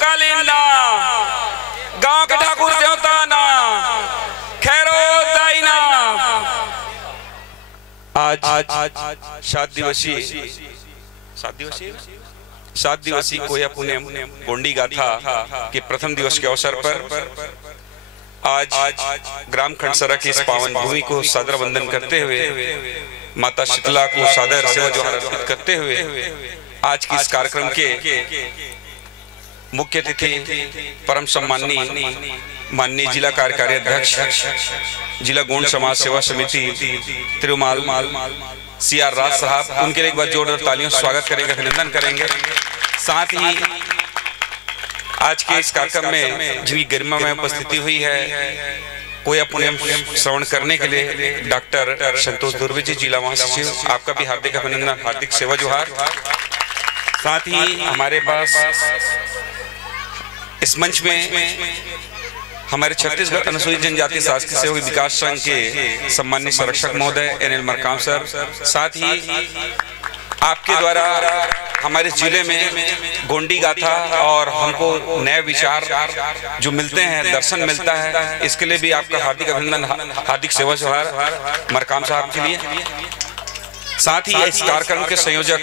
तत्कालीन ना गांव के ठाकुर देवता ना खैरो दाईना आज 7 दिवसीय कोया पुण्यम गोंडी गाथा के प्रथम दिवस के अवसर पर आज ग्राम खंडसरा की इस पावन भूमि को सादर वंदन करते हुए माता शीतला को सादर सेवा जोहार अर्पित करते हुए आज के इस कार्यक्रम के मुख्य अतिथि परम सम्माननीय माननीय जिला कार्यकारी अध्यक्ष जिला गोंड समाज सेवा समिति तिरुमाल CR राज साहब, उनके लिए एक बार जोरदार तालियों से स्वागत करेंगे, अभिनंदन करेंगे। साथ ही आज के इस कार्यक्रम में जिनकी गरिमा में उपस्थिति हुई है कोया पुण्यम श्रवण करने के लिए डॉक्टर संतोष धुर्वे जी, जिला महासचिव, आपका भी हार्दिक अभिनंदन, हार्दिक सेवा जोहार। साथ ही हमारे पास इस मंच में हमारे छत्तीसगढ़ अनुसूचित जनजाति शासकीय सहयोगी विकास संघ के सम्मानित संरक्षक महोदय NL मरकाम सर, साथ ही आपके द्वारा हमारे जिले में गोंडी गाथा और हमको नए विचार जो मिलते हैं, दर्शन मिलता है, इसके लिए भी आपका हार्दिक अभिनंदन, हार्दिक सेवा जोहार मरकाम साहब के लिए। साथ ही इस कार्यक्रम के संयोजक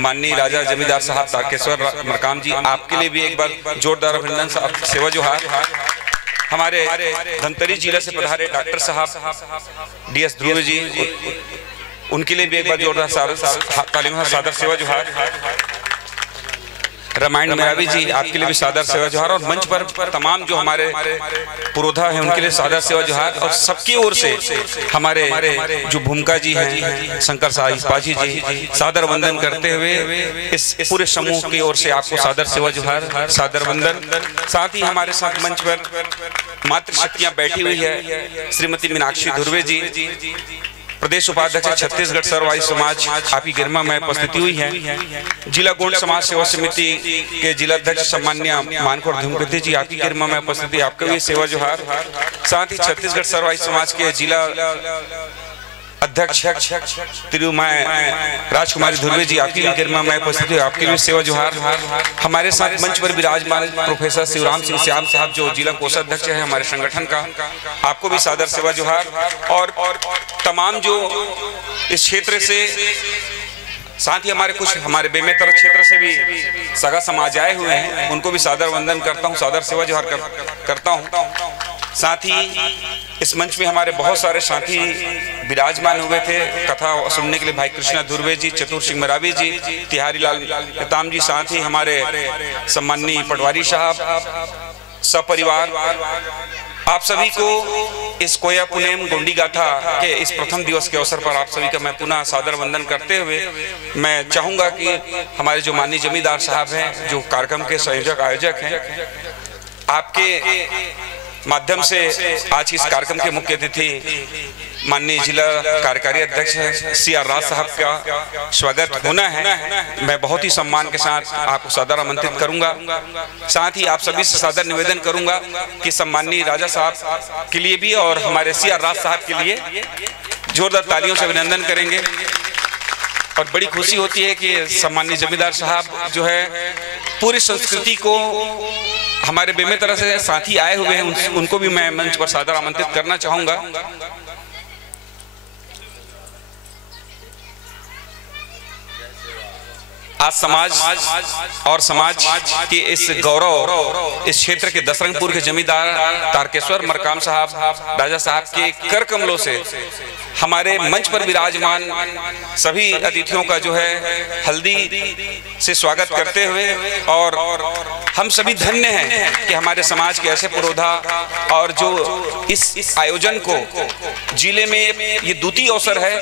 माननीय राजा जमींदार साहब तारकेश्वर मरकाम जी, आपके लिए भी एक बार जोरदार अभिनंदन, सेवा जोहार। हमारे धमतरी जिला से पधारे डॉक्टर साहब DS ध्रुवे जी, उनके लिए भी एक बार जोरदार तालियों सादर सेवा जोहार। रामायण मेरावी जी, आपके लिए भी सादर सेवा जोहार। और मंच पर तमाम जो हमारे पुरोधा हैं उनके लिए सादर सेवा जोहार। और सबकी ओर से हमारे जो भूमिका जी हैं शंकर पाजी जी, सादर वंदन करते हुए इस पूरे समूह की ओर से आपको सादर सेवा जोहार, सादर वंदन। साथ ही हमारे साथ मंच पर मातृशक्तियां बैठी हुई है श्रीमती मीनाक्षी धुर्वे जी, प्रदेश उपाध्यक्ष छत्तीसगढ़ सर्ववादी समाज, आपकी गरिमा में उपस्थिति हुई है। जिला गोंड समाज सेवा समिति के जिला अध्यक्ष सम्मान्य मानकोर धूमकेतु जी, आपकी गरिमा में उपस्थिति, आपके भी सेवा जोहार। साथ ही छत्तीसगढ़ सर्ववादी समाज के जिला अध्यक्ष तिरुमाय राजकुमारी धुर्वे जी, आपकी भी गरिमा में उपस्थिति, आपके भी सेवा जोहार। हमारे साथ मंच पर विराजमान प्रोफेसर शिवराम सिंह श्याम साहब जो जिला कोषाध्यक्ष है हमारे संगठन का, आपको भी सादर सेवा जोहार। और तमाम जो इस क्षेत्र से, साथ ही हमारे बेमेतर क्षेत्र से भी सगा समाज आए हुए हैं, उनको भी सादर वंदन करता हूँ, सादर सेवा जोहार करता हूँ। साथ ही इस मंच में हमारे बहुत सारे साथी विराजमान हुए थे कथा सुनने के लिए, भाई कृष्णा धुर्वे जी, चतुर सिंह मरावी जी, तिहारी लाल नेताम जी, साथ ही हमारे सम्माननीय पटवारी साहब, सपरिवार, आप सभी को इस कोया पुण्यम गोंडी गाथा के इस प्रथम दिवस के अवसर पर आप सभी का मैं पुनः सादर वंदन करते हुए मैं चाहूंगा कि हमारे जो माननीय जमींदार साहब हैं, जो कार्यक्रम के संयोजक आयोजक हैं, आपके माध्यम से आज इस कार्यक्रम के मुख्य अतिथि माननीय जिला कार्यकारी अध्यक्ष CR राज साहब का स्वागत होना है। मैं बहुत ही सम्मान के साथ आपको सादर आमंत्रित करूंगा। साथ ही आप सभी से सादर निवेदन करूंगा कि सम्माननीय राजा साहब के लिए भी और हमारे CR राज साहब के लिए जोरदार तालियों से अभिनंदन करेंगे। और बड़ी खुशी होती है कि सम्माननीय जमींदार साहब जो है पूरी संस्कृति को, हमारे बेमेतर से साथी आए हुए हैं, उनको भी मैं मंच पर सादर आमंत्रित करना चाहूंगा। आज समाज के इस गौरव, इस क्षेत्र के दसरंगपुर के जमींदार तारकेश्वर मरकाम साहब राजा साहब के कर कमलों से हमारे मंच पर विराजमान सभी अतिथियों का जो है हल्दी से स्वागत करते हुए, और हम सभी धन्य हैं कि हमारे समाज के ऐसे पुरोधा और जो इस आयोजन को जिले में ये द्वितीय अवसर है।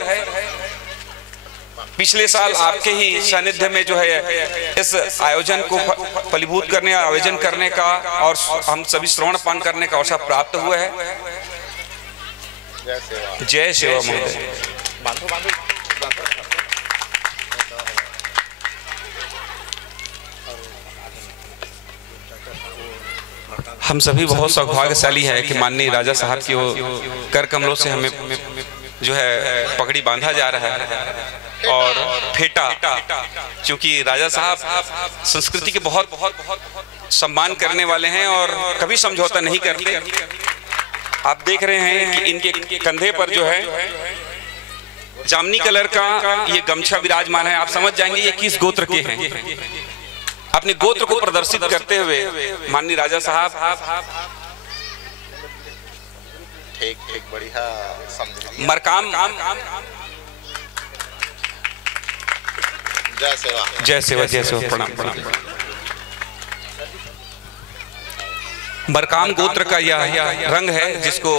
पिछले साल आपके ही सानिध्य में जो है इस आयोजन को फलीभूत करने, आयोजन करने का और हम सभी श्रवण पान करने का अवसर प्राप्त हुआ है। जय सेवा महोदय। हम सभी बहुत सौभाग्यशाली है कि माननीय राजा साहब की वो कर कमलों से हमें जो है पगड़ी बांधा जा रहा है और फेटा, क्योंकि राजा साहब संस्कृति के बहुत सम्मान करने वाले हैं और कभी समझौता नहीं करते। आप देख रहे हैं कि इनके कंधे पर जो है जामनी कलर का ये गमछा विराजमान है। आप समझ जाएंगे ये किस गोत्र के हैं। अपने गोत्र को प्रदर्शित करते हुए माननीय राजा साहब ठीक बढ़िया मरकाम जय सेवा जय सेवा जय सेवा प्रणाम प्रणाम। मरकाम गोत्र का यह रंग है जिसको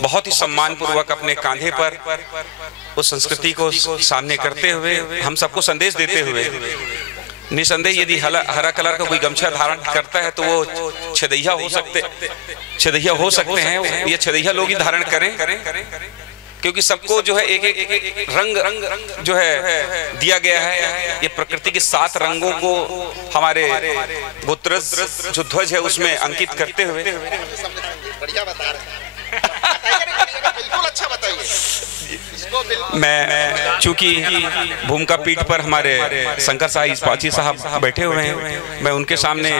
बहुत ही सम्मान पूर्वक अपने कांधे पर उस संस्कृति को सामने करते हुए हम सबको संदेश देते हुए निसंदेह यदि हरा कलर का कोई गमछा धारण करता है तो वो छदैया हो सकते हैं। ये छदैया लोग ही धारण करें क्योंकि सबको जो है एक एक रंग जो है दिया गया है। ये प्रकृति के 7 रंगों को हमारे गोत्र जो ध्वज है उसमें अंकित करते हुए बढ़िया बता रहे हैं। बिल्कुल अच्छा बताइए। मैं चूंकि भूमिका पीठ पर हमारे शंकर साहिब इस्पाची साहब बैठे हुए हैं, मैं उनके सामने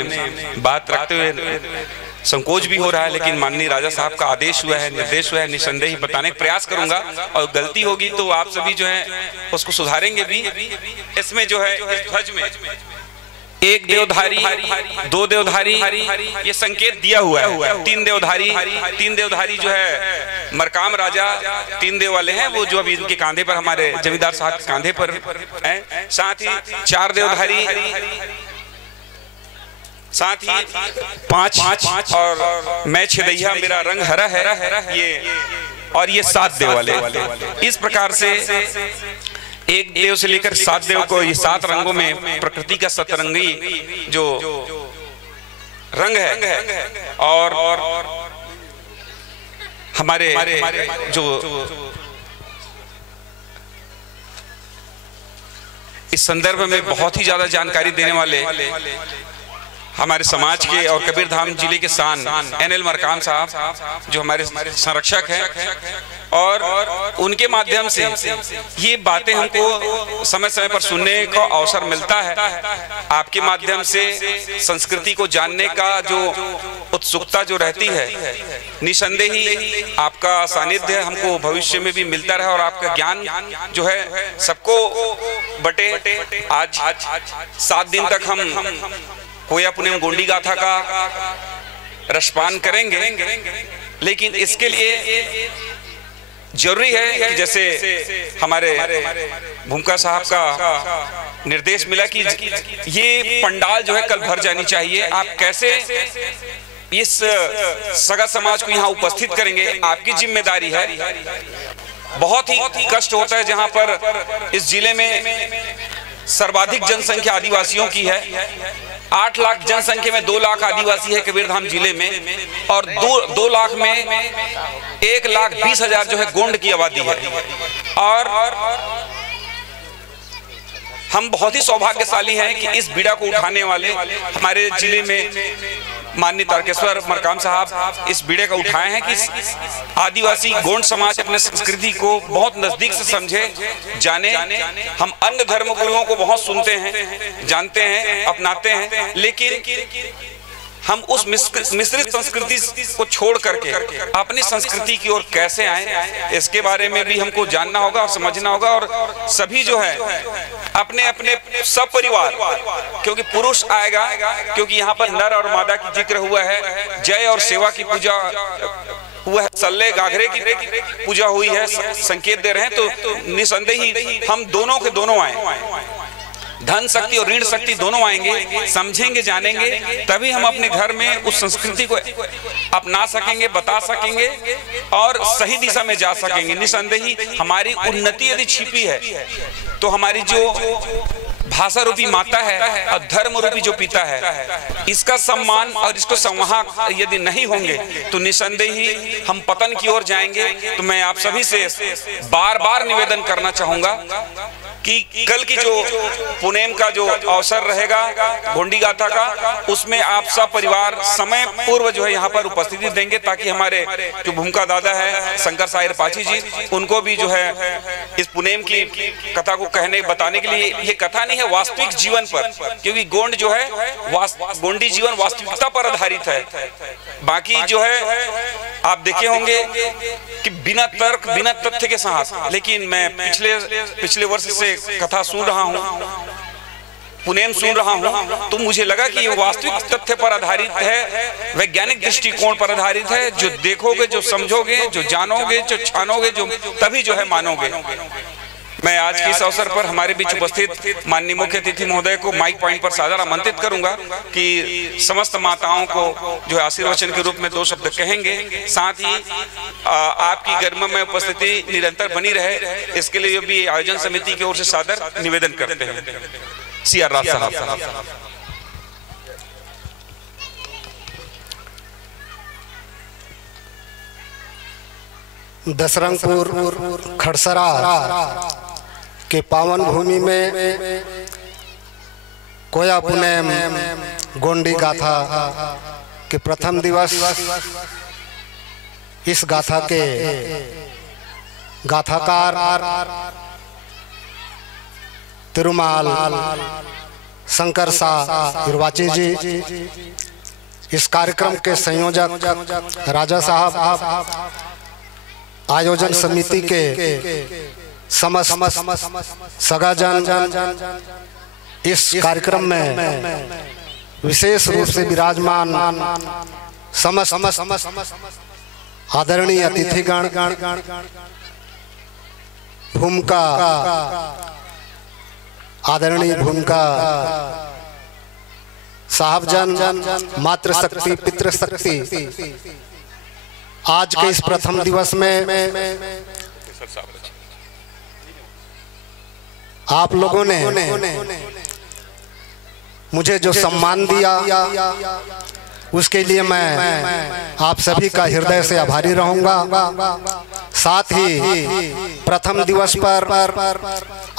बात रखते हुए संकोच भी हो रहा है, लेकिन माननीय राजा साहब का आदेश हुआ है, निर्देश हुआ है, निसंदेह बताने का प्रयास करूंगा और गलती होगी तो आप सभी जो है उसको सुधारेंगे भी। इसमें जो है इस ध्वज में 1 देवधारी 2 देवधारी ये संकेत दिया हुआ है। 3 देवधारी जो है मरकाम राजा 3 देव वाले हैं, वो जो अभी इनके कांधे पर हमारे जमींदार साहब के कांधे पर है। साथ ही 4 देवधारी, साथ ही 5 और मैं छदैया, मेरा रंग हरा है ये, और ये 7 देव वाले। इस प्रकार से 1 देव से लेकर 7 देव को ये 7 रंगों में प्रकृति का सतरंगी जो रंग है और हमारे जो इस संदर्भ में बहुत ही ज्यादा जानकारी देने वाले हमारे समाज के और कबीरधाम जिले के शान एनएल मरकाम साहब जो हमारे संरक्षक हैं, और उनके माध्यम से ये बातें हमको समय समय पर सुनने का अवसर मिलता है। आपके माध्यम से संस्कृति को जानने का जो उत्सुकता जो रहती है, निसंदेह ही आपका सानिध्य हमको भविष्य में भी मिलता रहे और आपका ज्ञान जो है सबको बटे। आज 7 दिन तक हम कोया पुण्यम गोंडी गाथा का रसपान करेंगे, लेकिन इसके लिए जरूरी है कि जैसे हमारे भूमिका साहब का निर्देश मिला कि ये पंडाल जो है कल भर जानी चाहिए। आप कैसे इस सगा समाज को यहाँ उपस्थित करेंगे, आपकी जिम्मेदारी है। बहुत ही कष्ट होता है जहाँ पर इस जिले में सर्वाधिक जनसंख्या आदिवासियों की है। 8 लाख जनसंख्या में 2 लाख आदिवासी है कबीरधाम जिले में, और 2 लाख में 1,20,000 जो है गोंड की आबादी है। और हम बहुत ही सौभाग्यशाली हैं कि इस बीड़ा को उठाने वाले हमारे जिले में माननीय तारकेश्वर मरकाम साहब इस बीड़े का उठाए हैं कि आदिवासी गोंड समाज अपने संस्कृति को बहुत नजदीक से समझे, जाने। हम अन्य धर्म गुरुओं को बहुत सुनते हैं, जानते हैं, अपनाते हैं, लेकिन हम उस मिश्रित संस्कृति को छोड़ करके अपनी संस्कृति की ओर कैसे आए, इसके बारे में भी हमको जानना होगा और समझना होगा। और सभी जो है अपने अपने सब परिवार, क्योंकि पुरुष आएगा, क्योंकि यहाँ पर नर और मादा की जिक्र हुआ है, जय और सेवा की पूजा हुआ है, सल्ले गाघरे की पूजा हुई है, संकेत दे रहे हैं। तो निसंदेह ही हम दोनों के दोनों आए, धन शक्ति और ऋण शक्ति दोनों आएंगे, समझेंगे, जानेंगे, तभी हम अपने घर में उस संस्कृति को अपना सकेंगे, बता सकेंगे और सही दिशा में जा सकेंगे। निसंदेह ही हमारी उन्नति यदि छिपी है तो हमारी जो भाषा रूपी माता है और धर्म रूपी जो पिता है, इसका सम्मान और इसको संवाहक यदि नहीं होंगे तो निसंदेह ही हम पतन की ओर जाएंगे। तो मैं आप सभी से बार बार निवेदन करना चाहूंगा कि कल की जो पुनेम का जो अवसर रहेगा गोंडी गाथा का, उसमें आप सब परिवार समय पूर्व जो है यहाँ पर उपस्थिति देंगे, ताकि हमारे जो भूमिका दादा है शंकर साहिर पाची जी, उनको भी जो है इस पुनेम की कथा को कहने बताने के लिए, ये कथा नहीं है वास्तविक जीवन पर, क्योंकि गोंड जो है गोंडी जीवन वास्तविकता पर आधारित है। बाकी जो है आप देखे होंगे कि बिना तर्क बिना तथ्य के साथ, लेकिन मैं पिछले वर्ष से कथा सुन रहा हूँ, पुनेम सुन रहा हूँ, तो मुझे लगा कि ये वास्तविक तथ्य पर आधारित है, वैज्ञानिक दृष्टिकोण पर आधारित है। जो देखोगे, जो समझोगे, जो जानोगे, जो छानोगे, जो तभी जो है मानोगे। मैं आज के इस अवसर पर हमारे बीच उपस्थित माननीय मुख्य अतिथि महोदय को माइक पॉइंट पर सादर आमंत्रित करूंगा कि समस्त माताओं को जो है आशीर्वचन के रूप में 2 शब्द कहेंगे। साथ ही आपकी गरिमामय उपस्थिति निरंतर बनी रहे, इसके लिए भी आयोजन समिति की ओर से सादर निवेदन करते हैं। सीआर राज साहब। दसरंगपुर खड़सरा के पावन भूमि में कोया पुनेम गोंडी गाथा के प्रथम दिवस, इस गाथा के गाथाकार तिरुमाल शंकर हिरवाची जी, इस कार्यक्रम के संयोजक राजा साहब, आयोजन समिति के समस्त सगाजन, इस कार्यक्रम में विशेष रूप से विराजमान समस्त आदरणीय अतिथिगण, भूमिका आदरणीय भूमिका साहबजन, मातृशक्ति पितृशक्ति, आज के इस प्रथम दिवस में आप लोगों ने मुझे जो सम्मान दिया, उसके लिए मैं आप सभी का हृदय से आभारी रहूंगा। साथ ही प्रथम दिवस पर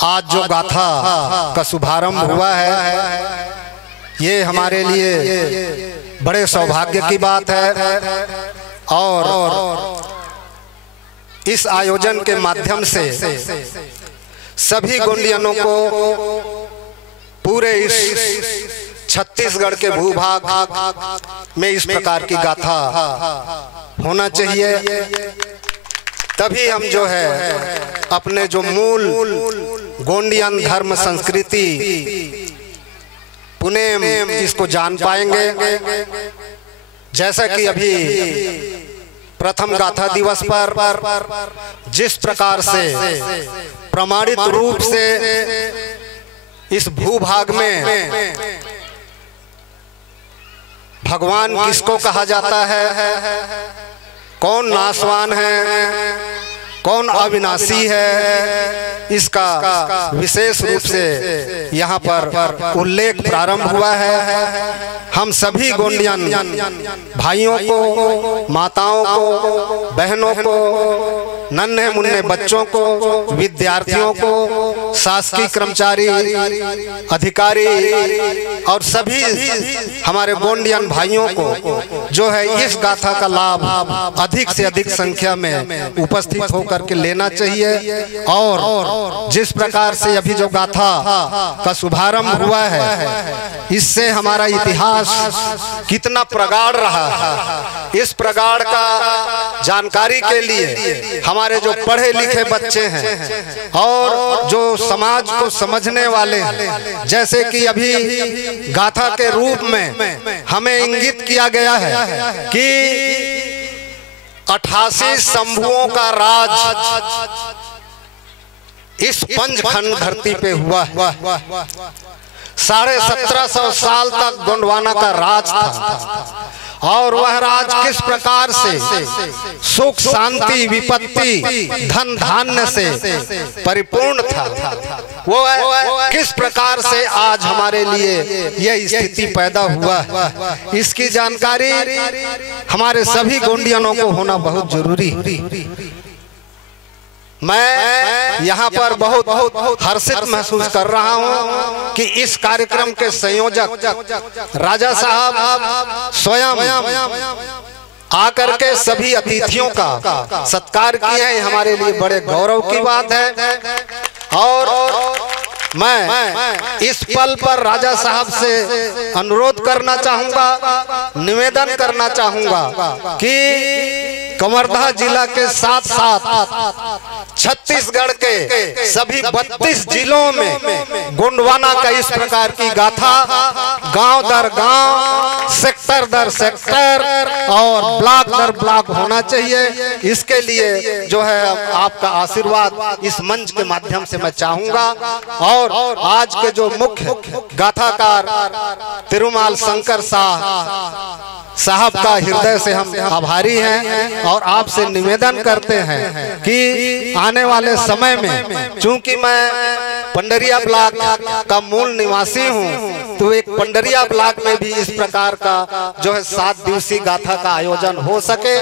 आज जो गाथा का शुभारंभ हुआ है, ये हमारे लिए बड़े सौभाग्य की बात है, और इस आयोजन के माध्यम से सभी गोंडियनों को पूरे इस छत्तीसगढ़ के भूभाग में इस प्रकार की गाथा होना चाहिए, तभी हम जो है अपने जो मूल गोंडियन धर्म संस्कृति पुनेम इसको जान पाएंगे। जैसा कि अभी प्रथम गाथा दिवस पर जिस प्रकार से प्रमाणित रूप से इस भूभाग में भगवान किसको कहा जाता है, कौन नाशवान है, कौन अविनाशी है, इसका विशेष रूप से यहाँ पर उल्लेख प्रारंभ हुआ है। हम सभी गोंडियन भाइयों को, माताओं को, बहनों को, नन्हे मुन्ने बच्चों को, विद्यार्थियों को, शासकीय कर्मचारी, अधिकारी और सभी हमारे गोंडियन भाइयों को जो है इस गाथा का लाभ अधिक से अधिक संख्या में उपस्थित होकर के लेना चाहिए। और जिस प्रकार से अभी जो गाथा का शुभारंभ हुआ है, इससे हमारा इतिहास कितना प्रगाढ़ रहा है, इस प्रगाढ़ का जानकारी के लिए हमारे जो पढ़े लिखे बच्चे हैं और जो समाज को समझने वाले हैं, जैसे कि अभी गाथा के रूप में हमें इंगित किया गया है कि 88 शंभुओं का राज इस पंचखंड धरती पे हुआ है। 1750 साल तक गोंडवाना का राज था, और वह राज किस प्रकार से सुख शांति विपत्ति धन धान्य से परिपूर्ण था, वो किस प्रकार से आज हमारे लिए यह स्थिति पैदा हुआ, इसकी जानकारी हमारे सभी गोंडियनों को होना बहुत जरूरी। मैं यहाँ पर बहुत हर्षित महसूस कर रहा हूँ कि इस कार्यक्रम के संयोजक राजा साहब स्वयं आकर के सभी अतिथियों का सत्कार किए हैं। हमारे लिए बड़े गौरव की बात है। और मैं इस पल पर राजा साहब से अनुरोध करना चाहूंगा, निवेदन करना चाहूंगा कि कवर्धा जिला के साथ साथ छत्तीसगढ़ के सभी 32 जिलों में गोंडवाना का इस प्रकार की गाथा गांव दर गांव, सेक्टर दर सेक्टर और ब्लॉक दर ब्लॉक होना चाहिए। इसके लिए जो है आपका आशीर्वाद इस मंच के माध्यम से मैं चाहूंगा। और आज के जो मुख्य गाथाकार तिरुमाल शंकर साहब का हृदय से हम आभारी हैं और आपसे निवेदन करते हैं कि आने वाले समय में, चूंकि मैं पंडरिया ब्लॉक का मूल निवासी हूं, तो एक पंडरिया ब्लॉक में भी इस प्रकार का जो है 7 दिवसीय गाथा का आयोजन हो सके,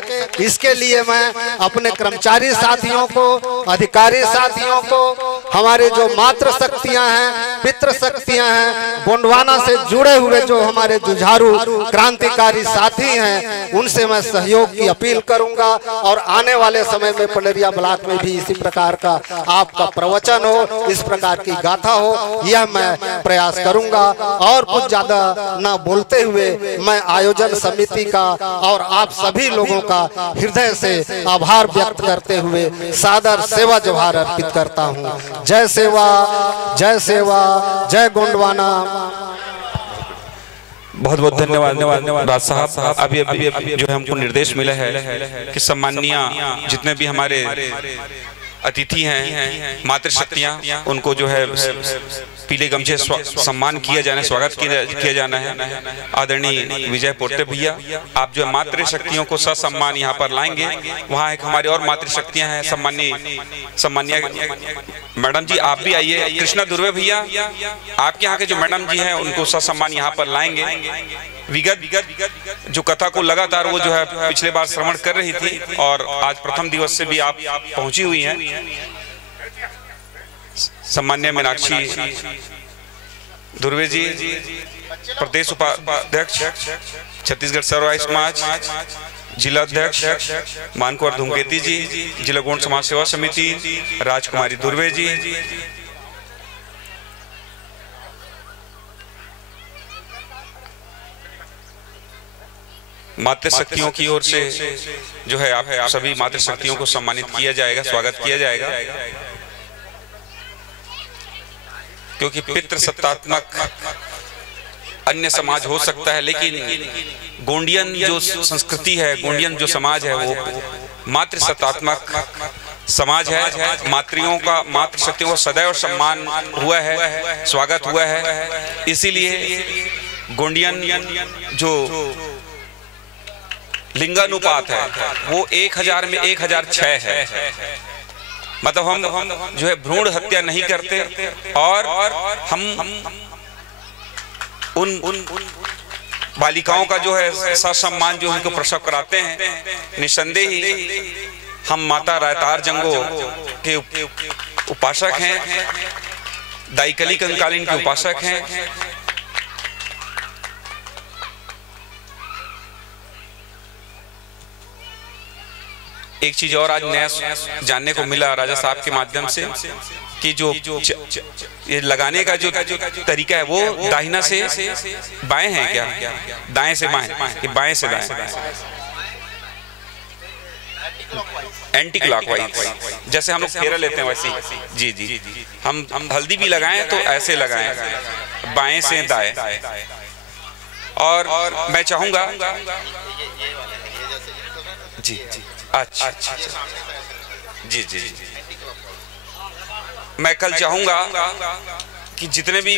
इसके लिए मैं अपने कर्मचारी साथियों को, अधिकारी साथियों को, हमारे जो मातृ शक्तियां हैं, पितृ शक्तियां हैं, गोंडवाना से जुड़े हुए जो हमारे जुझारू क्रांतिकारी साथी हैं, उनसे मैं सहयोग की अपील करूंगा। और आने वाले समय में पंडरिया ब्लॉक में भी इसी प्रकार का आपका प्रवचन हो, इस प्रकार की गाथा हो, यह मैं प्रयास करूंगा। और कुछ ज्यादा ना बोलते हुए मैं आयोजन समिति का और आप सभी लोगों का हृदय से आभार व्यक्त करते हुए सादर सेवा जोहार अर्पित करता हूं। जय सेवा, जय सेवा, जय गोंडवाना। बहुत बहुत धन्यवाद राज साहब। अभी जो है हमको निर्देश मिला है कि सम्माननीय जितने भी हमारे अतिथि हैं, मातृशक्तियां, उनको जो है पीले गमछे सम्मान किया जाना, स्वागत किया जाना है। आदरणीय विजय पोर्ते भैया, आप जो मातृशक्तियों को ससम्मान यहाँ पर लाएंगे। वहाँ एक हमारी और मातृशक्तियां हैं, सम्मानीय मैडम जी, आप भी आइए। कृष्णा दुर्वे भैया, आपके यहाँ के जो मैडम जी हैं उनको ससम्मान यहाँ पर लाएंगे। विगत जो कथा को लगातार वो जो है पिछले बार श्रवण कर रही थी और आज प्रथम दिवस से भी आप पहुंची हुई हैं। सम्मान्य मीनाक्षी दुर्वे जी, प्रदेश उपाध्यक्ष छत्तीसगढ़ सर्वहाई समाज, जिला अध्यक्ष मानकुवर धूमकेती जी, जिला गौंड समाज सेवा समिति राजकुमारी दुर्वे जी, मातृशक्तियों की ओर से जो है आप सभी मातृशक्तियों को सम्मानित किया जाएगा, स्वागत किया जाएगा। क्योंकि पितृसत्तात्मक अन्य समाज हो सकता है, लेकिन गोंडियन जो संस्कृति है, गोंडियन जो समाज है, वो मातृसत्तात्मक समाज है। मातृयों का, मातृशक्तियों का सदैव सम्मान हुआ है, स्वागत हुआ है। इसीलिए गोंडियन जो लिंगानुपात है वो 1000 में 1006 है। मतलब हम जो है भ्रूण हत्या नहीं करते और हम उन बालिकाओं का जो है ससम्मान जो उनको प्रसव कराते हैं। निसंदेह ही हम माता रायतार जंगो के उपासक हैं, दाईकली कंकालीन के उपासक हैं। एक चीज और आज नया जानने को मिला राजा साहब के माध्यम से कि जो ये लगाने का जो तरीका है वो दाहिना से बाएं है क्या, दाएं से बाएं कि बाएं से दाएं, एंटी क्लॉकवाइज जैसे हम लोग फेरा लेते हैं वैसे। जी जी, हम हल्दी भी लगाएं तो ऐसे लगाएं, बाएं से दाएं। और मैं चाहूंगा जी, अच्छा जी जी, मैं कल चाहूंगा कि जितने भी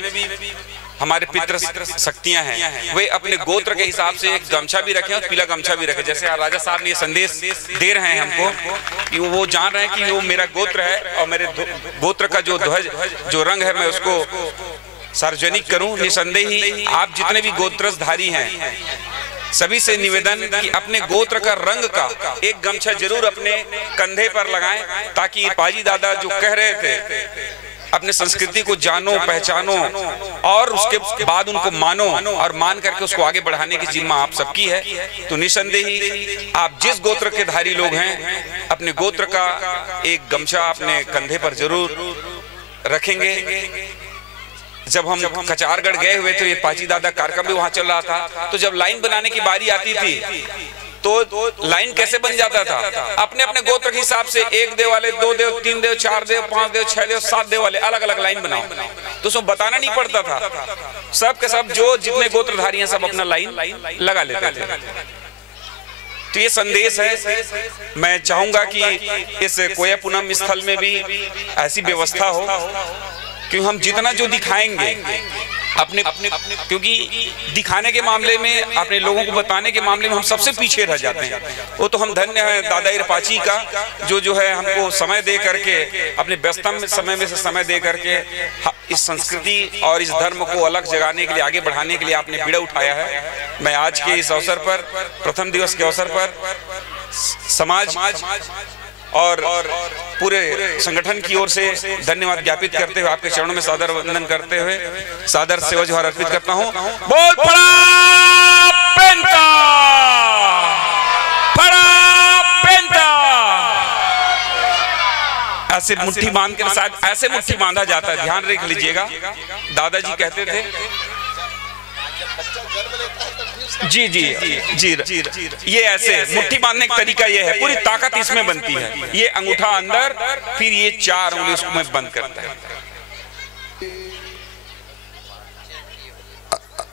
हमारे पितृ शक्तियां हैं वे अपने गोत्र के हिसाब से एक गमछा भी रखें और पीला गमछा भी रखें। जैसे राजा साहब ने ये संदेश दे रहे हैं हमको कि वो जान रहे हैं कि वो मेरा गोत्र है और मेरे गोत्र का जो ध्वज, जो रंग है, मैं उसको सार्वजनिक करूं। निसंदेह ही आप जितने भी गोत्रधारी हैं सभी से निवेदन कि अपने गोत्र का रंग का एक गमछा जरूर अपने कंधे पर लगाएं, ताकि पाजी दादा जो कह रहे थे अपने संस्कृति को जानो पहचानो और उसके बाद उनको मानो और मान करके उसको आगे बढ़ाने की जिम्मा आप सबकी है। तो निसंदेही आप जिस गोत्र के धारी लोग हैं अपने गोत्र का एक गमछा अपने कंधे पर जरूर रखेंगे। जब हम कचारगढ़ गए हुए थे, ये पाजी दादा कार्यक्रम भी वहां चल रहा था, तो जब लाइन बनाने की बारी आती थी तो लाइन कैसे बन जाता था, अपने अपने गोत्र के हिसाब से 1 देव वाले, 2 देव, 3 देव, 4 देव, 5 देव, 6 देव, 7 देव वाले अलग अलग लाइन बनाओ। तो उसमें बताना नहीं पड़ता था, सब के सब जो जितने गोत्रधारी हैं सब अपना लाइन लगा लेते थे। तो ये संदेश है। मैं चाहूंगा कि इस कोया पूनम स्थल में भी ऐसी व्यवस्था हो कि हम जितना जो दिखाएंगे अपने क्योंकि दिखाने के मामले में, अपने लोगों को बताने के मामले में हम सबसे पीछे रह जाते हैं। वो तो हम धन्य हैं दादा इरपाची का जो है हमको समय दे करके, अपने व्यस्तम समय में से समय दे करके इस संस्कृति और इस धर्म को अलग जगाने के लिए, आगे बढ़ाने के लिए आपने बीड़ा उठाया है। मैं आज के इस अवसर पर, प्रथम दिवस के अवसर पर समाज और पूरे संगठन की ओर से धन्यवाद ज्ञापित करते हुए, आपके चरणों में सादर वंदन करते हुए सादर सेवा जोहार अर्पित करता हूं। बोल पेंटा ऐसे मुट्ठी बांध के साथ, ऐसे मुट्ठी बांधा जाता है, ध्यान रख लीजिएगा। दादाजी कहते थे जी जी जी जी, ये ऐसे मुट्ठी बांधने का तरीका ये है, पूरी ताकत इसमें बनती है। ये अंगूठा अंदर, फिर ये 4 उंगली उसको में बंद करता है।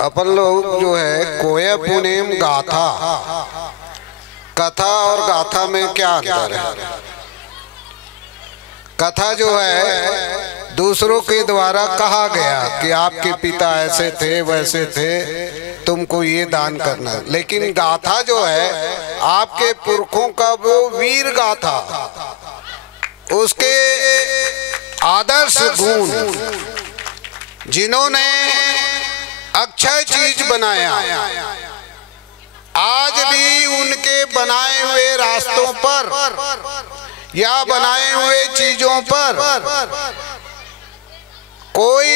अपन लोग जो है कोया पूनम गाथा, कथा और गाथा में क्या अंतर है? कथा जो है दूसरों के द्वारा कहा गया कि आपके पिता ऐसे थे वैसे थे, तुमको ये दान करना। लेकिन गाथा जो है आपके पुरखों का वो वीर गाथा, उसके आदर्श गुण, जिन्होंने अक्षय चीज बनाया, आज भी उनके बनाए हुए रास्तों पर या बनाए हुए चीजों पर कोई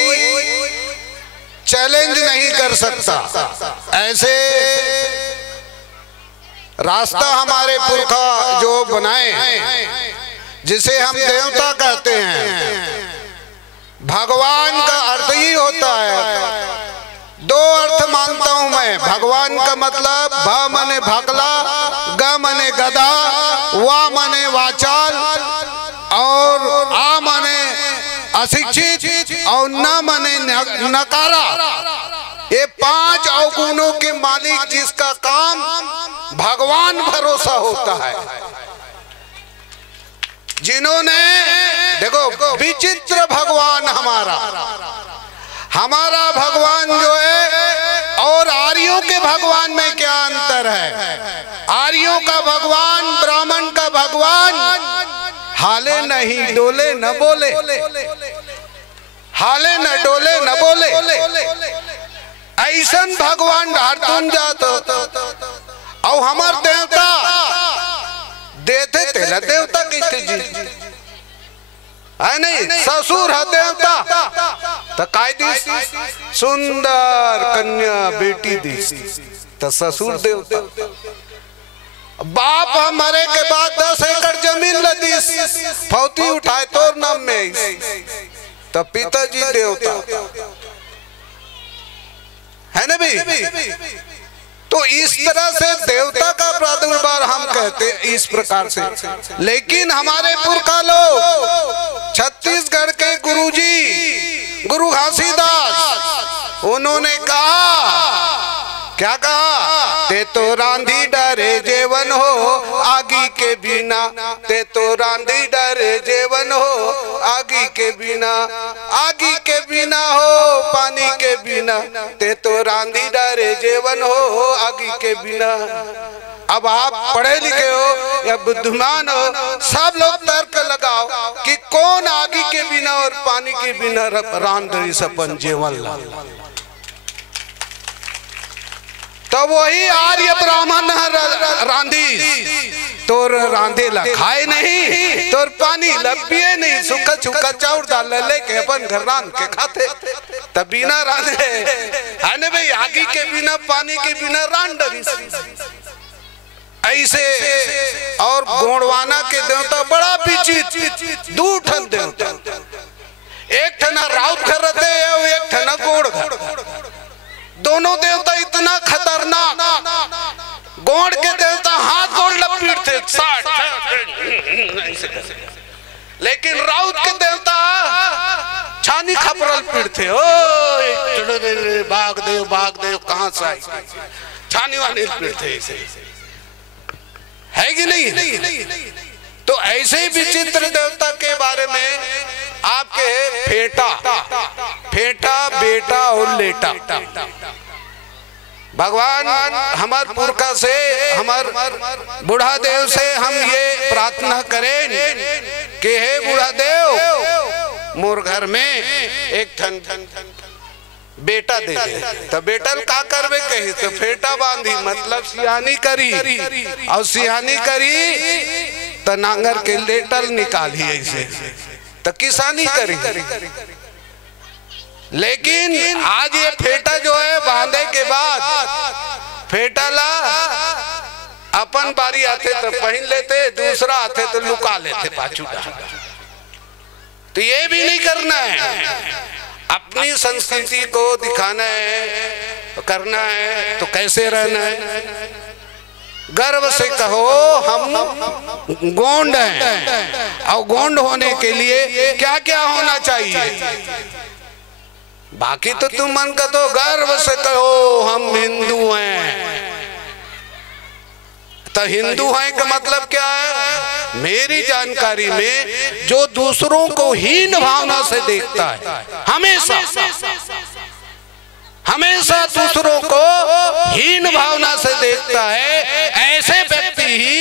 चैलेंज नहीं कर सकता। ऐसे रास्ता हमारे पुरखा जो बनाए, जिसे हम देवता कहते हैं। भगवान का अर्थ ही होता है, 2 अर्थ मानता हूं मैं। भगवान का मतलब भ मने भकला, ग मने गदा, वा मने वाचाल और आ मने अशिक्षित और न मने नकारा। ये 5 अवगुणों के मालिक जिसका काम भगवान भरोसा होता है, जिन्होंने देखो विचित्र भगवान हमारा भगवान जो है और आर्यों के भगवान में क्या अंतर है? आर्यों का भगवान, ब्राह्मण का भगवान हाले नहीं डोले न बोले, हाले न डोले न बोले, ऐसन भगवान ढारतुन जात। और हमार देवता देते तेला देवता कहते जी है नहीं, ससुर है देवता तो काय दिस सुंदर कन्या बेटी दिस तो ससुर देवता। बाप मरे के बाद 10 एकड़ जमीन लदीस, फौती उठाए तोर नाम में तो पिताजी देवता है ना भी। तो इस तरह से देवता का प्रादुर्भाव हम कहते इस प्रकार से। लेकिन हमारे पुरखा लोग छत्तीसगढ़ के गुरुजी गुरु घासीदास, उन्होंने कहा, क्या कहा? ते तो रांधी डरे जेवन हो आगी के बिना, ते तो रांधी डरे जेवन हो आगी के बिना, आगी के बिना हो पानी के बिना, ते तो रांधी डरे जेवन हो आगी के बिना। अब आप पढ़े लिखे हो या बुद्धिमान हो, सब लोग तर्क लगाओ कि कौन आगी के बिना और पानी के बिना रांध रही सपन जेवन ला। तो वही आर्य ब्राह्मण रांधी तोर रांधे ला खाए नहीं, तोर पानी लपिए नहीं, सूखा सूखा चाउर दाल लेके अपन घर रांध के खाते। तब बिना रांधे है ना भाई, आगी के बिना पानी के बिना रांध डरी ऐसे। और गोंडवाना के देवता बड़ा विचित्र, दू ठन देवता, एक ठना राउत घर रहते है, एक ठना गोंड घर। दोनों देवता इतना खतरनाक, गोंड के देवता हाथ गोड़ लपीटते 60, लेकिन राउत के देवता छानी खपरल पीटते। ओ भाग देव कहां से आई, छानी वानी पीटते ऐसे, है कि नहीं? तो ऐसे विचित्र देवता के बारे में आपके फेटा बेटा और लेटा, भगवान हमार पुरखा से, हमार बूढ़ा देव से हम ये प्रार्थना करें कि हे बूढ़ा देव, मोर घर में एक ठन बेटा दे दे। तो बेटल का करवे कही, तो फेटा बांधी मतलब सियानी करी, और सियानी करी तो नांगर के लेटल निकाली ऐसे, तो किसानी करी। लेकिन आज ये फेटा जो है बांधे के बाद फेटा ला अपन बारी आते तो पहन लेते, दूसरा आते तो लुका लेते पाछू। तो ये भी नहीं करना है, अपनी संस्कृति को दिखाना है, करना है तो कैसे रहना है। गर्व से कहो हम गोंड हैं, और गोंड होने के लिए क्या क्या होना चाहिए। बाकी तो तुम मन का तो गर्व से कहो हम हिंदू हैं। तो हिंदू हैं का मतलब क्या है? मेरी जानकारी में जो दूसरों को हीन भावना से देखता है, हमेशा दूसरों को हीन भावना से देखता है, ऐसे व्यक्ति ही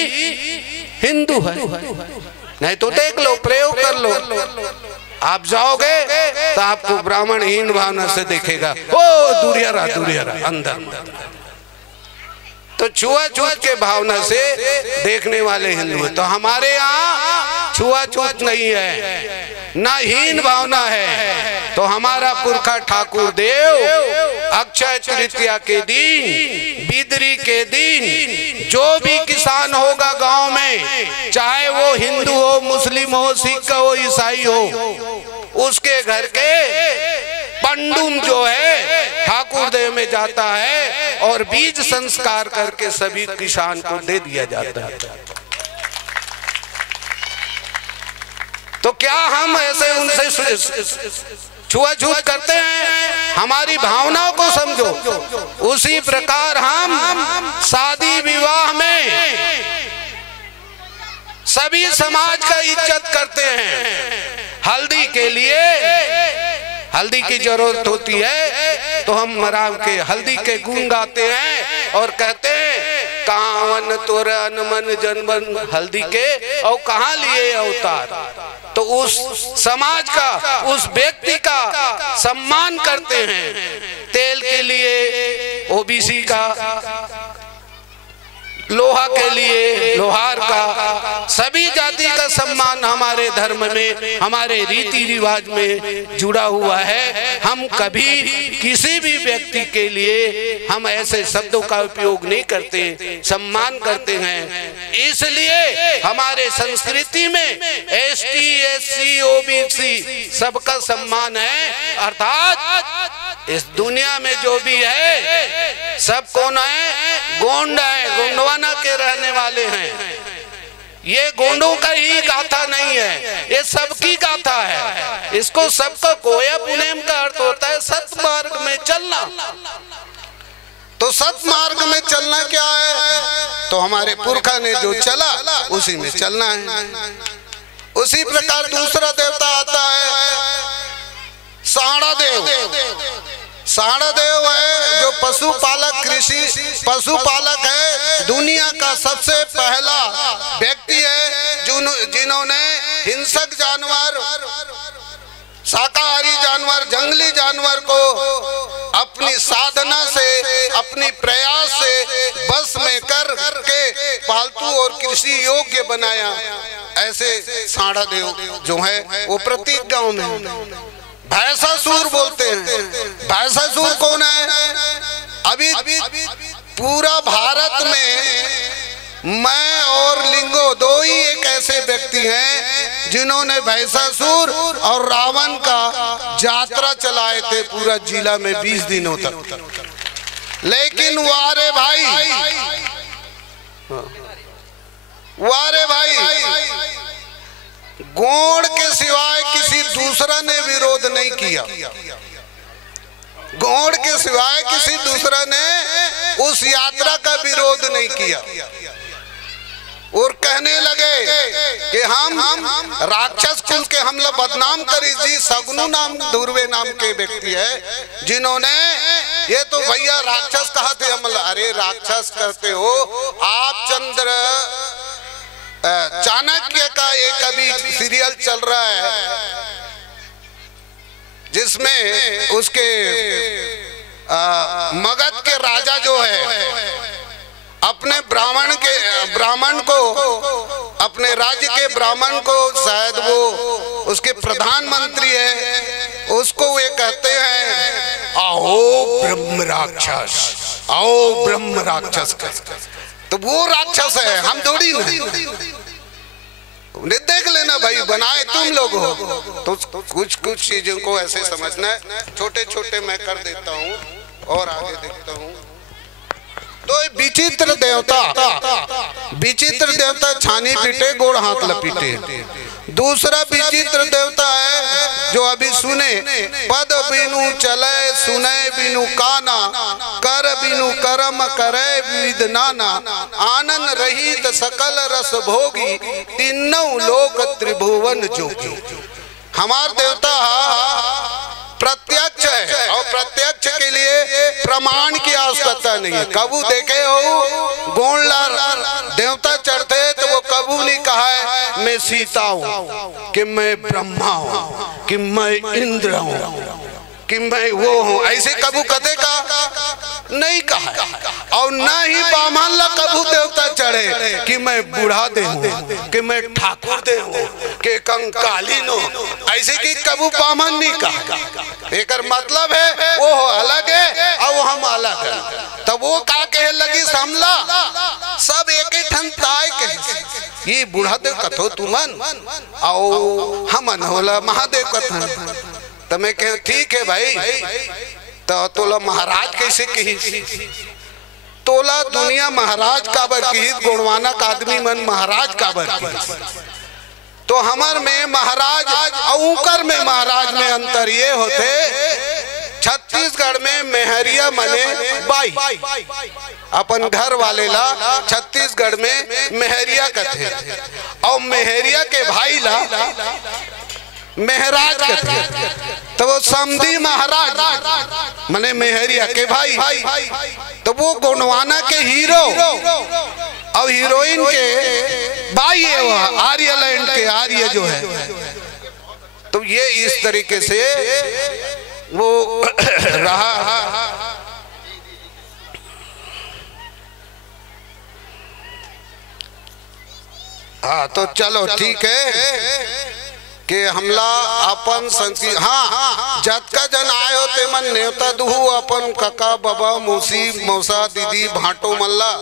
हिंदू है। नहीं तो देख लो, प्रयोग कर लो, आप जाओगे तो आपको ब्राह्मण हीन भावना से देखेगा, ओ दूरिया रहा अंदर। तो छुआछूत के भावना से देखने वाले हिंदू हैं। तो हमारे यहाँ छुआछूत नहीं है, ना हीन भावना है। तो हमारा पुरखा ठाकुर देव अक्षय तृतीया के दिन, बिदरी के दिन, जो भी किसान होगा गांव में, चाहे वो हिंदू हो, मुस्लिम हो, सिख हो, ईसाई हो, उसके घर के पंडुम जो है ठाकुर देव में जाता है और बीज संस्कार करके सभी किसान को दे दिया जाता है। तो क्या हम ऐसे उनसे छुआछूत करते हैं? हमारी भावनाओं को समझो। उसी प्रकार हम शादी विवाह में सभी समाज का इज्जत करते हैं। हल्दी के लिए हल्दी की जरूरत होती है तो हम मराव के हल्दी के गुण गाते हैं और कहते हैं कावन तोर अनमन जनमन हल्दी के, और कहाँ लिए अवतार। तो उस समाज का, उस व्यक्ति का सम्मान करते हैं। तेल के लिए ओबीसी का, लोहा के लिए लोहार का, सभी जाति का सम्मान हमारे धर्म में, हमारे रीति रिवाज में जुड़ा हुआ है। हम कभी किसी भी व्यक्ति के लिए हम ऐसे शब्दों का उपयोग नहीं करते, सम्मान करते हैं। इसलिए हमारे संस्कृति में ST SC OBC सबका सम्मान है। अर्थात इस दुनिया में जो भी है सब कौन है? गोंड है, गोंडवाना के रहने वाले हैं। ये गोंडों का ही गाथा नहीं है, ये सबकी गाथा है। इसको सबका कोया पुनेम का अर्थ होता है सत्मार्ग में चलना। तो सत्मार्ग में चलना क्या है? तो हमारे पुरखा ने जो चला उसी में चलना है। उसी प्रकार दूसरा देवता आता है साड़ा देव। साड़ा देव है जो पशुपालक, कृषि पशुपालक है। दुनिया का सबसे पहला व्यक्ति है जिन्होंने हिंसक जानवर, शाकाहारी जानवर, जंगली जानवर को अपनी साधना से, अपनी प्रयास से बस में कर के पालतू और कृषि योग्य बनाया। ऐसे साड़ा देव जो है वो प्रत्येक गांव में भैंसासुर बोलते हैं। भैंसासुर कौन है? अभी पूरा भारत में मैं और लिंगो दो ही एक ऐसे व्यक्ति हैं जिन्होंने भैंसासुर और रावण का यात्रा चलाए थे पूरा जिला में 20 दिनों तक। लेकिन वारे भाई, वारे भाई, गोंड के सिवाय किसी दूसरा ने विरोध नहीं किया। गोंड के सिवाय किसी दूसरा ने उस यात्रा का विरोध नहीं किया और कहने लगे कि हम राक्षस कुल के हम लोग बदनाम करी जी। सगुनु नाम धुर्वे नाम के व्यक्ति है जिन्होंने ये तो भैया राक्षस कहा थे। हम अरे राक्षस कहते हो आप? चंद्र चाणक्य का एक अभी सीरियल चल रहा है जिसमें उसके मगध के राजा जो है अपने ब्राह्मण को अपने राज्य के ब्राह्मण को, शायद वो उसके प्रधानमंत्री है, उसको वे कहते हैं आओ ब्रह्म राक्षस, आओ ब्रह्म राक्षस। तो वो राक्षस है, हम थोड़ी ना। देख लेना भाई, बनाए तुम लोग हो तो कुछ कुछ चीजों को ऐसे समझना है। छोटे छोटे मैं कर देता हूँ और आगे देखता हूँ। तो विचित्र देवता छानी पीटे गोड़ हाथ लपीटे। दूसरा विचित्र देवता है जो अभी सुने, पद बिनु चले सुने बिनु काना, कर बिनु कर्म करे विद नाना, आनंद रहित सकल रस भोगी, तीनों लोक त्रिभुवन जोगी। हमार देवता प्रत्यक्ष है और प्रत्यक्ष के लिए प्रमाण की आवश्यकता नहीं है। कबू देखे हो गोंडलार देवता चढ़ते तो वो कबू नहीं कहा है मैं सीता हूँ, कि मैं ब्रह्मा हूँ, कि मैं इंद्र हूँ, कि मैं वो हूँ। ऐसे कबू कदे का नहीं कहा। और न ही बामन ला कबू देवता चढ़े कि मैं बूढ़ा दे हूँ, कि मैं ठाकुर दे हूँ, कि कंकालीन हूँ। ऐसे की कबू बामन नहीं कहा। एक मतलब है वो अलग है और वो हम अलग है। तब वो का कहे लगी समला सब एक ही ठन ताय के ये बूढ़ा देव कथो तुमन आओ हमन होला महादेव कथन। तो मैं कह ठीक है भाई, तो तोला महाराज कैसे कही? तोला दुनिया महाराज काबर की, गुणवाना का आदमी मन महाराज काबर की। तो हमर में महाराज औकर में महाराज में अंतर ये होते, छत्तीसगढ़ में मेहरिया मने बाई, अपन घर वाले ला छत्तीसगढ़ में मेहरिया कहते, और मेहरिया के भाई ला मेहराज कहते। तो वो समधी महाराज मने मेहरिया के भाई, तो वो गोंडवाना के हीरो और हीरोइन के भाई है, वो आर्यलैंड के आर्य जो है। तो ये इस तरीके से वो रहा। हाँ तो चलो ठीक है कि हमला अपन संस्कृति। हाँ जतका जन आयो ते मन नेवता दुहू अपन काका बाबा मौसी मौसा दीदी भाटो मल्ला,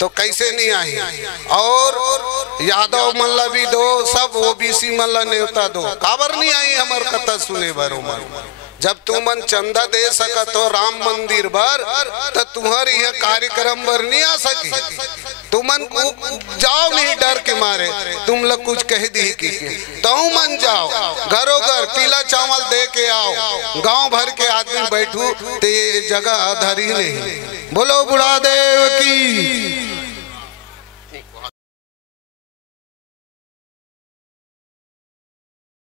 तो कैसे नहीं आई। और यादव मल्ला भी दो, सब ओबीसी मल्ला नेवता दो, काबर नहीं आई हमार कथा सुने भरो मन। जब तुमन चंदा दे सका तो राम मंदिर भर, तो तुम्हारे यह कार्यक्रम भर नहीं आ सकी। तुमन जाओ नहीं डर के मारे, तुम लोग कुछ कह दी की तो मन जाओ घरों घर पीला चावल दे के आओ, गांव भर के आदमी बैठू तो ये जगह धरी नहीं। बोलो बुढ़ा